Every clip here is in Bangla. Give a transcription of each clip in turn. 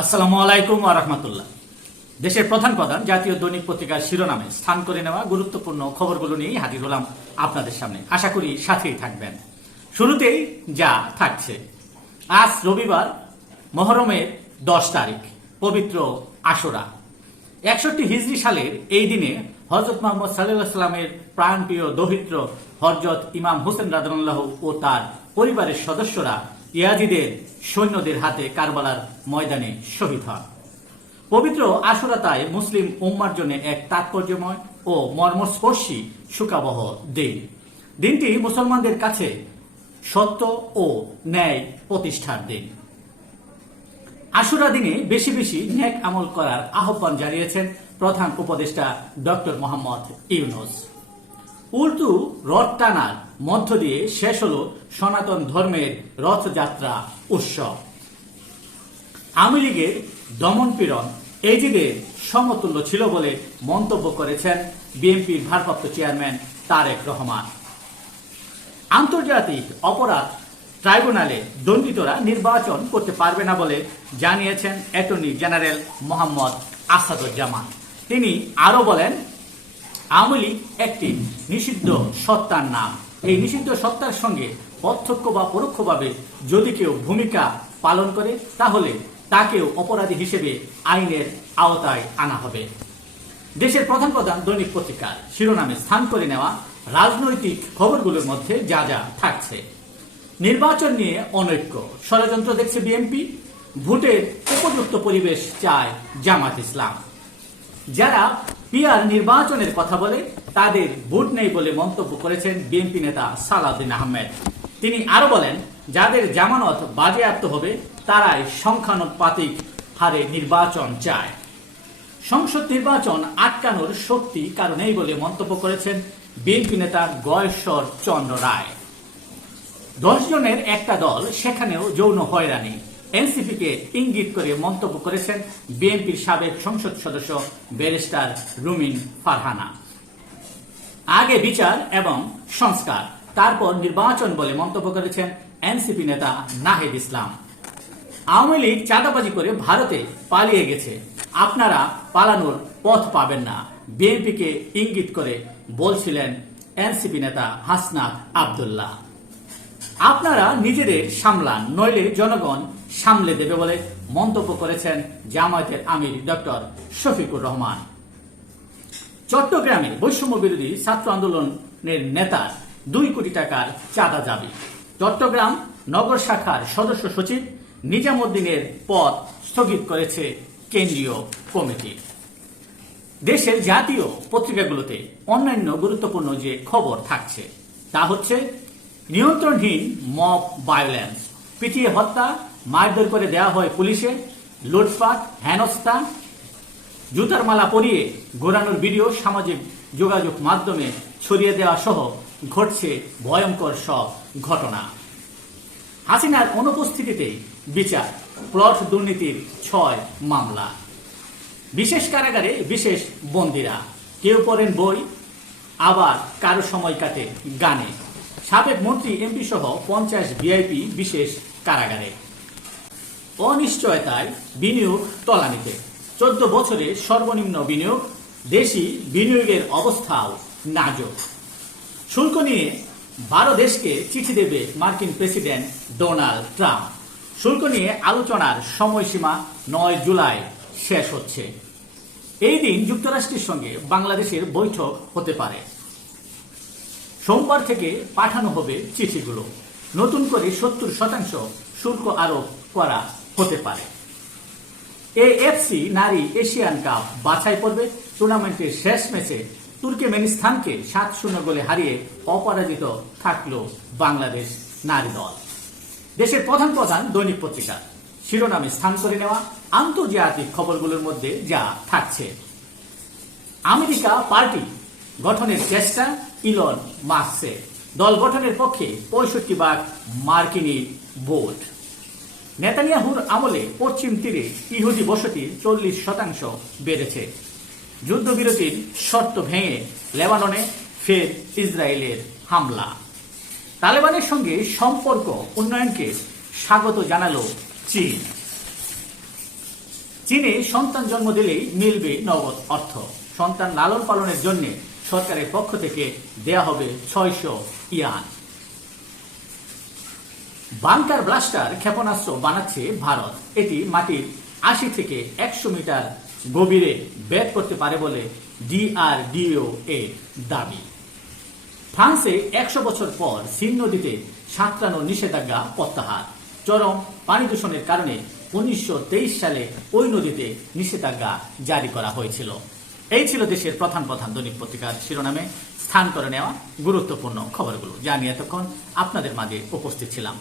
আসসালামু আলাইকুম আরহামতুল্লাহ দেশের প্রধান প্রধান জাতীয় দৈনিক পত্রিকার শিরোনামে স্থান করে নেওয়া গুরুত্বপূর্ণ খবরগুলো নিয়েই হাজির হলাম আপনাদের সামনে। আশা করি সাথেই থাকবেন। শুরুতেই যা থাকছে। আজ রবিবার, মহরমের দশ তারিখ, পবিত্র আশুরা। একষট্টি হিজরি সালের এই দিনে হজরত মোহাম্মদ সাল্লাহ সাল্লামের প্রাণপ্রিয় দহিত্র হরজত ইমাম হোসেন রাদুল্লাহ ও তার পরিবারের সদস্যরা ইয়াজিদের সৈন্যদের হাতে কারবালার ময়দানে শহীদ হন। পবিত্র আশুরাতায় মুসলিম উম্মার জন্য এক তাৎপর্যময় ও মর্মস্পর্শী সুখাবহ দিন। দিনটি মুসলমানদের কাছে সত্য ও ন্যায় প্রতিষ্ঠার দিন। আশুরা দিনে বেশি বেশি ন্যাক আমল করার আহ্বান জানিয়েছেন প্রধান উপদেষ্টা ডক্টর মোহাম্মদ ইউনুস। উল্টু রথ টানার মধ্য দিয়ে শেষ হল সনাতন ধর্মের রথযাত্রা উৎসব। আওয়ামী লীগের দমনপীড়ন এজিদের সমতুল্য ছিল বলে মন্তব্য করেছেন বিএনপির ভারপ্রাপ্ত চেয়ারম্যান তারেক রহমান। আন্তর্জাতিক অপরাধ ট্রাইব্যুনালে দণ্ডিতরা নির্বাচন করতে পারবে না বলে জানিয়েছেন অ্যাটর্নি জেনারেল মোহাম্মদ আসাদুজ্জামান। তিনি আরও বলেন আওয়ামী লীগ একটি নিষিদ্ধ সত্তার নাম। এই নিষিদ্ধ সত্তার সঙ্গে প্রত্যক্ষ বা পরোক্ষভাবে যদি কেউ ভূমিকা পালন করে, তাহলে তাকেও অপরাধী হিসেবে আইনের আওতায় আনা হবে। দেশের প্রধান প্রধান দৈনিক পত্রিকার শিরোনামে স্থান করে নেওয়া রাজনৈতিক খবরগুলোর মধ্যে যা যা থাকছে। নির্বাচন নিয়ে অনৈক্য। ষড়যন্ত্র দেখছে বিএনপি। ভোটের উপযুক্ত পরিবেশ চায় জামাত ইসলাম। যারা পিয়ার নির্বাচনের কথা বলে তাদের ভোট নেই বলে মন্তব্য করেছেন বিএনপি নেতা সালাউদ্দিন আহমেদ। তিনি আরও বলেন, যাদের জামানত বাজেয়াপ্ত হবে, তারাই সংখ্যানুপাতিক হারে নির্বাচন চায়। সংসদ নির্বাচন আটকানোর শক্তি কারণেই বলে মন্তব্য করেছেন বিএনপি নেতা গয়েশ্বর চন্দ্র রায়। দশ জনের একটা দল, সেখানেও যৌন হয়রানি। এনসিপিকে ইঙ্গিত করে মন্তব্য করেছেন বিএনপির সাবেক সংসদ সদস্য ব্যারিস্টার রুমিন ফারহানা। আগে বিচার এবং সংস্কার, তারপর নির্বাচন বলে মন্তব্য করেছেন এনসিপি নেতা নাহিদ ইসলাম। আওয়ামী লীগ চাঁদাবাজি করে ভারতে পালিয়ে গেছে। আপনারা পালানোর পথ পাবেন না, বিএনপিকে ইঙ্গিত করে বলছিলেন এনসিপি নেতা হাসনাত আবদুল্লাহ। আপনারা নিজেদের সামলান, নইলে জনগণ সামলে দেবে বলে মন্তব্য করেছেন জামায়াতের আমির ডক্টর শফিকুর রহমান। চট্টগ্রামে বৈষম্য বিরোধী ছাত্র আন্দোলনের নেতা দুই কোটি টাকার চাঁদা দাবি। চট্টগ্রাম নগর শাখার সদস্য সচিব নিজামুদ্দিনের পদ স্থগিত করেছে কেন্দ্রীয় কমিটি। দেশের জাতীয় পত্রিকাগুলোতে অন্যান্য গুরুত্বপূর্ণ যে খবর থাকছে, তা হচ্ছে নিয়ন্ত্রণহীন মব ভায়োলেন্স পিটিয়ে হত্যা, মারধর করে দেওয়া হয় পুলিশে, লুটপাট, হেনস্থা। জুতার মালা পরিয়ে ঘোরানোর ভিডিও সামাজিক যোগাযোগ মাধ্যমে ছড়িয়ে দেওয়া সহ ঘটছে ভয়ঙ্কর সব ঘটনা। হাসিনার অনুপস্থিতিতে বিচার, প্লট দুর্নীতির ছয় মামলা। বিশেষ কারাগারে বিশেষ বন্দিরা। কেউ পড়েন বই, আবার কারও সময় কাটে গানে। সাবেক মন্ত্রী এমপি সহ পঞ্চাশ ভিআইপি বিশেষ কারাগারে। অনিশ্চয়তায় বিনিয়োগ তলানিতে। চোদ্দ বছরে সর্বনিম্ন বিনিয়োগ, দেশি বিনিয়োগের অবস্থাও নাজুক। শুল্ক নিয়ে বারো দেশকে চিঠি দেবে মার্কিন প্রেসিডেন্ট ডোনাল্ড ট্রাম্প। শুল্ক নিয়ে আলোচনার সময়সীমা নয় জুলাই শেষ হচ্ছে। এই দিন যুক্তরাষ্ট্রের সঙ্গে বাংলাদেশের বৈঠক হতে পারে। সোমবার থেকে পাঠানো হবে চিঠিগুলো। নতুন করে সত্তর শতাংশ শুল্ক আরোপ করা হতে পারে। এএফসি নারী এশিয়ান কাপ বাছাই পর্বে টুর্নামেন্টের শেষ ম্যাচে তুর্কমেনিস্তানকে সাত শূন্য গোলে হারিয়ে অপরাজিত থাকল বাংলাদেশ নারী দল। দেশের প্রধান প্রধান দৈনিক পত্রিকা। শিরোনামে স্থান করে নেওয়া আন্তর্জাতিক খবরগুলোর মধ্যে যা থাকছে। আমেরিকা পার্টি গঠনের চেষ্টা ইলন মার্কসের। দল গঠনের পক্ষে পঁয়ষট্টি ভাগ মার্কিনী ভোট। নেতানিয়াহুর আমলে পশ্চিম তীরে ইহুদি বসতি চল্লিশ শতাংশ বেড়েছে। যুদ্ধবিরতির শর্ত ভেঙে লেবাননে ফের ইসরায়েলের হামলা। তালেবানের সঙ্গে সম্পর্ক উন্নয়নকে স্বাগত জানালো চীন। চীনে সন্তান জন্ম দিলেই মিলবে নগদ অর্থ। সন্তান লালন পালনের জন্য সরকারের পক্ষ থেকে দেয়া হবে ছয়শো ইয়ান। বাংকার ব্লাস্টার ক্ষেপণাস্ত্র বানাচ্ছে ভারত। এটি মাটির আশি থেকে একশো মিটার গভীরে বেদ করতে পারে বলে ডিআরডিও এর দাবি। ফ্রান্সে একশো বছর পর সিন নদীতে সাঁতরানোর নিষেধাজ্ঞা প্রত্যাহার। চরম পানি দূষণের কারণে উনিশশো তেইশ সালে ওই নদীতে নিষেধাজ্ঞা জারি করা হয়েছিল। এই ছিল দেশের প্রধান প্রধান দৈনিক পত্রিকার শিরোনামে স্থান করে নেওয়া গুরুত্বপূর্ণ খবরগুলো। যা নিয়ে এতক্ষণ আপনাদের মাঝে উপস্থিত ছিলাম।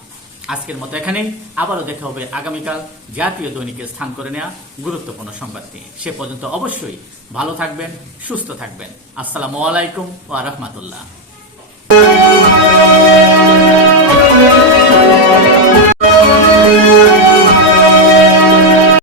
আজকের মতো এখানেই। আবারও দেখা হবে আগামীকাল জাতীয় দৈনিকের স্থান করে নেওয়া গুরুত্বপূর্ণ সংবাদ নিয়ে। সে পর্যন্ত অবশ্যই ভালো থাকবেন, সুস্থ থাকবেন। আসসালামু আলাইকুম ও রাহমাতুল্লাহ।